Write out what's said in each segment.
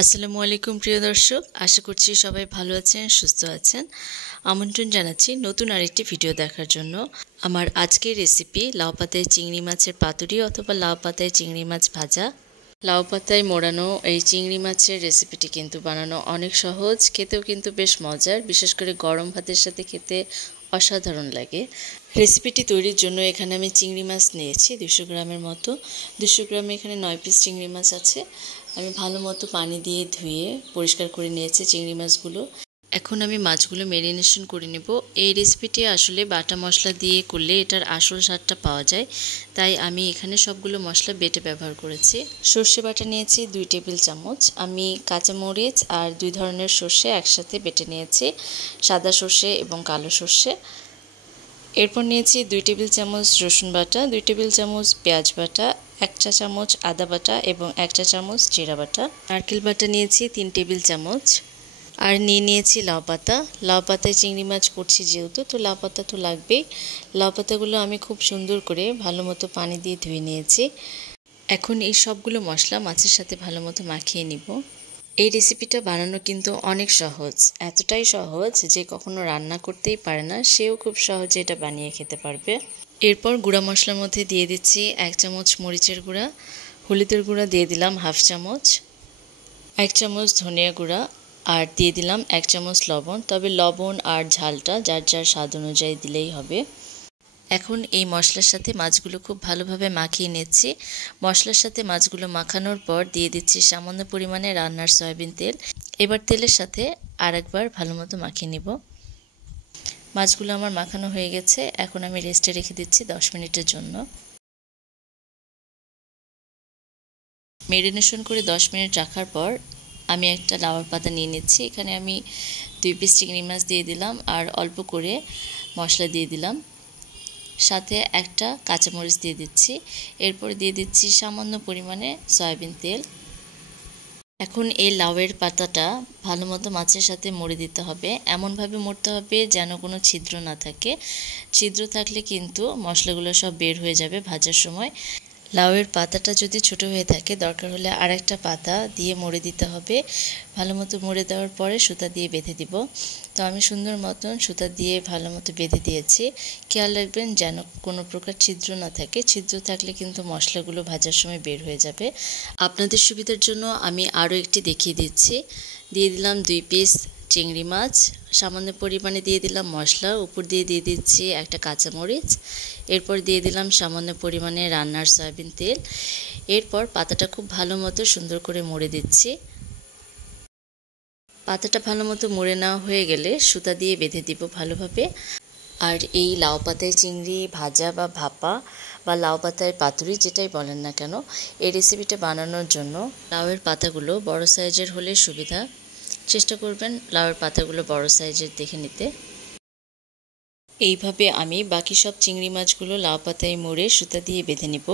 আসসালামু আলাইকুম প্রিয় দর্শক, আশা করছি সবাই ভালো আছেন, সুস্থ আছেন। আমন্ত্রণ জানাচ্ছি নতুন আরেকটি ভিডিও দেখার জন্য। আমার আজকের রেসিপি লাউ পাতায় চিংড়ি মাছের পাতুরি অথবা লাউ পাতায় চিংড়ি মাছ ভাজা। লাউ পাতায় মোড়ানো এই চিংড়ি মাছের রেসিপিটি কিন্তু বানানো অনেক সহজ, খেতেও কিন্তু বেশ মজার, বিশেষ করে গরম ভাতের সাথে খেতে অসাধারণ লাগে। রেসিপিটি তৈরির জন্য এখানে আমি চিংড়ি মাছ নিয়েছি 200 গ্রামের মতো। 200 গ্রামে এখানে 9 পিস চিংড়ি মাছ আছে। আমি ভালো মতো পানি দিয়ে ধুয়ে পরিষ্কার করে নিয়েছি চিংড়ি মাছগুলো। এখন আমি মাছগুলো ম্যারিনেশন করে নেব। এই রেসিপিটি আসলে বাটা মশলা দিয়ে করলে এটার আসল স্বাদটা পাওয়া যায়, তাই আমি এখানে সবগুলো মশলা বেটে ব্যবহার করেছি। সর্ষে বাটা নিয়েছি 2 টেবিল চামচ। আমি কাঁচামরিচ আর 2 ধরনের সর্ষে একসাথে বেটে নিয়েছি, সাদা সর্ষে এবং কালো সর্ষে। এরপর নিয়েছি 2 টেবিল চামচ রসুন বাটা, 2 টেবিল চামচ পেঁয়াজ বাটা, 1 চা চামচ আদা বাটা এবং 1 চা চামচ জিরা বাটা। নারকেল বাটা নিয়েছি 3 টেবিল চামচ। আর নিয়েছি লাউ পাতা। লাউ পাতায় চিংড়ি মাছ করছি যেহেতু, তো লাউ পাতা তো লাগবেই। লাউ পাতাগুলো আমি খুব সুন্দর করে ভালো মতো পানি দিয়ে ধুয়ে নিয়েছি। এখন এই সবগুলো মশলা মাছের সাথে ভালো মতো মাখিয়ে নিব। এই রেসিপিটা বানানো কিন্তু অনেক সহজ, এতটাই সহজ যে কখনো রান্না করতেই পারে না সেও খুব সহজে এটা বানিয়ে খেতে পারবে। এরপর গুঁড়া মশলার মধ্যে দিয়ে দিচ্ছি 1 চামচ মরিচের গুঁড়া, হলুদের গুঁড়া দিয়ে দিলাম 1/2 চামচ, 1 চামচ ধনিয়া গুঁড়া আর দিয়ে দিলাম 1 চামচ লবণ। তবে লবণ আর ঝালটা যার যার স্বাদ অনুযায়ী দিলেই হবে। এখন এই মশলার সাথে মাছগুলো খুব ভালোভাবে মাখিয়ে নিচ্ছি। মশলার সাথে মাছগুলো মাখানোর পর দিয়ে দিচ্ছি সামান্য পরিমাণে রান্নার সয়াবিন তেল। এবার তেলের সাথে আরেকবার ভালো মতো মাখিয়ে নিব। মাছগুলো আমার মাখানো হয়ে গেছে, এখন আমি রেস্টে রেখে দিচ্ছি 10 মিনিটের জন্য। ম্যারিনেশন করে 10 মিনিট রাখার পর আমি একটা লাউয়ের পাতা নিয়ে নিচ্ছি। এখানে আমি 2 পিস চিংড়ি মাছ দিয়ে দিলাম আর অল্প করে মশলা দিয়ে দিলাম, সাথে একটা কাঁচামরিচ দিয়ে দিচ্ছি। এরপর দিয়ে দিচ্ছি সামান্য পরিমাণে সয়াবিন তেল। এখন এই লাউয়ের পাতাটা ভালো মতো মাছের সাথে মুড়ে দিতে হবে। এমনভাবে মুড়তে হবে যেন কোনো ছিদ্র না থাকে। ছিদ্র থাকলে কিন্তু মশলাগুলো সব বের হয়ে যাবে ভাজার সময়। লাউয়ের পাতাটা যদি ছোট হয়ে থাকে, দরকার হলে আরেকটা পাতা দিয়ে মুড়ে দিতে হবে। ভালো মতো মুড়ে দেওয়ার পরে সুতা দিয়ে বেঁধে দিব। তো আমি সুন্দর মতন সুতা দিয়ে ভালো মতো বেঁধে দিয়েছি। খেয়াল রাখবেন যেন কোনো প্রকার ছিদ্র না থাকে, ছিদ্র থাকলে কিন্তু মশলাগুলো ভাজার সময় বের হয়ে যাবে। আপনাদের সুবিধার জন্য আমি আরও একটি দেখিয়ে দিচ্ছি। দিয়ে দিলাম 2 পিস চিংড়ি মাছ, সামান্য পরিমাণে দিয়ে দিলাম মশলা, উপর দিয়ে দিচ্ছি একটা কাঁচামরিচ। এরপর দিয়ে দিলাম সামান্য পরিমাণে রান্নার সয়াবিন তেল। এরপর পাতাটা খুব ভালো মতো সুন্দর করে মুড়ে দিচ্ছি। পাতাটা ভালো মতো মুড়ে নেওয়া হয়ে গেলে সুতা দিয়ে বেঁধে দিব ভালোভাবে। আর এই লাউ পাতায় চিংড়ি ভাজা বা ভাপা বা লাউ পাতায় পাতুরি যেটাই বলেন না কেন, এই রেসিপিটা বানানোর জন্য লাউয়ের পাতাগুলো বড় সাইজের হলে সুবিধা। চেষ্টা করবেন লাউয়ের পাতাগুলো বড় সাইজের দেখে নিতে। এইভাবে আমি বাকি সব চিংড়ি মাছগুলো লাউ পাতায় মুড়ে সুতা দিয়ে বেঁধে নিব।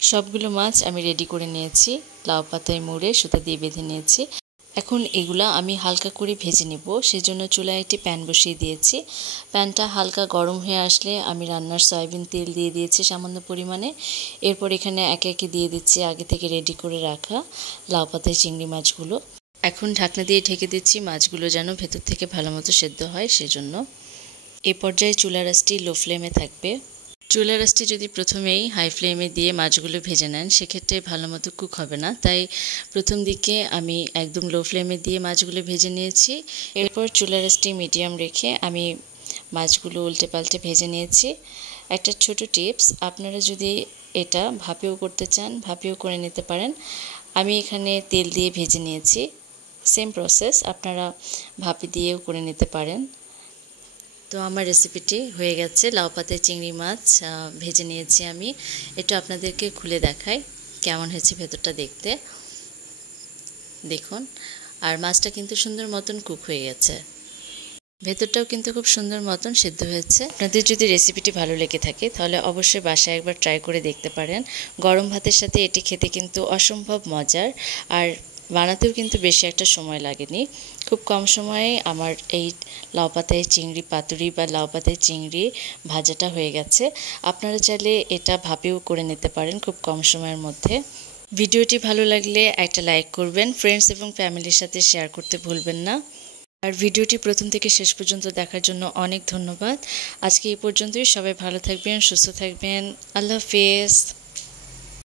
সবগুলো মাছ আমি রেডি করে নিয়েছি, লাউ পাতায় মুড়ে সুতা দিয়ে বেঁধে নিয়েছি। এখন এগুলা আমি হালকা করে ভেজে নেব, সেজন্য চুলায় একটি প্যান বসিয়ে দিয়েছি। প্যানটা হালকা গরম হয়ে আসলে আমি রান্নার সয়াবিন তেল দিয়ে দিয়েছি সামান্য পরিমাণে। এরপর এখানে একে একে দিয়ে দিচ্ছি আগে থেকে রেডি করে রাখা লাউ পাতায় চিংড়ি মাছগুলো। এখন ঢাকনা দিয়ে ঢেকে দিচ্ছি মাছগুলো যেন ভেতর থেকে ভালো মতো সেদ্ধ হয় সেজন্য। এ পর্যায়ে চুলার আঁচটি লো ফ্লেমে থাকবে। চুলার আঁচটি যদি প্রথমেই হাই ফ্লেমে দিয়ে মাছগুলো ভেজে নেন সেক্ষেত্রে ভালো মতো কুক হবে না, তাই প্রথম দিকে আমি একদম লো ফ্লেমে দিয়ে মাছগুলো ভেজে নিয়েছি। এরপর চুলার আঁচটি মিডিয়াম রেখে আমি মাছগুলো উল্টে পাল্টে ভেজে নিয়েছি। একটা ছোট টিপস, আপনারা যদি এটা ভাপেও করতে চান ভাপেও করে নিতে পারেন। আমি এখানে তেল দিয়ে ভেজে নিয়েছি, সেম প্রসেস আপনারা ভাপে দিয়েও করে নিতে পারেন। তো আমার রেসিপিটি হয়ে গেছে, লাউ পাতায় চিংড়ি মাছ ভেজে নিয়েছি আমি। একটু আপনাদেরকে খুলে দেখাই কেমন হয়েছে ভেতরটা দেখতে, দেখুন। আর মাছটা কিন্তু সুন্দর মতন কুক হয়ে গেছে, ভেতরটাও কিন্তু খুব সুন্দর মতন সিদ্ধ হয়েছে। আপনাদের যদি রেসিপিটি ভালো লেগে থাকে তাহলে অবশ্যই বাসায় একবার ট্রাই করে দেখতে পারেন। গরম ভাতের সাথে এটি খেতে কিন্তু অসম্ভব মজার, আর বানাতেও কিন্তু বেশি একটা সময় লাগেনি। খুব কম সময়ে আমার এই লাউ পাতায় চিংড়ি পাতুরি বা লাউ পাতায় চিংড়ি ভাজাটা হয়ে গেছে। আপনারা চাইলে এটা ভাপেও করে নিতে পারেন খুব কম সময়ের মধ্যে। ভিডিওটি ভালো লাগলে একটা লাইক করবেন, ফ্রেন্ডস এবং ফ্যামিলির সাথে শেয়ার করতে ভুলবেন না। আর ভিডিওটি প্রথম থেকে শেষ পর্যন্ত দেখার জন্য অনেক ধন্যবাদ। আজকে এই পর্যন্তই। সবাই ভালো থাকবেন, সুস্থ থাকবেন। আল্লাহ হাফেজ।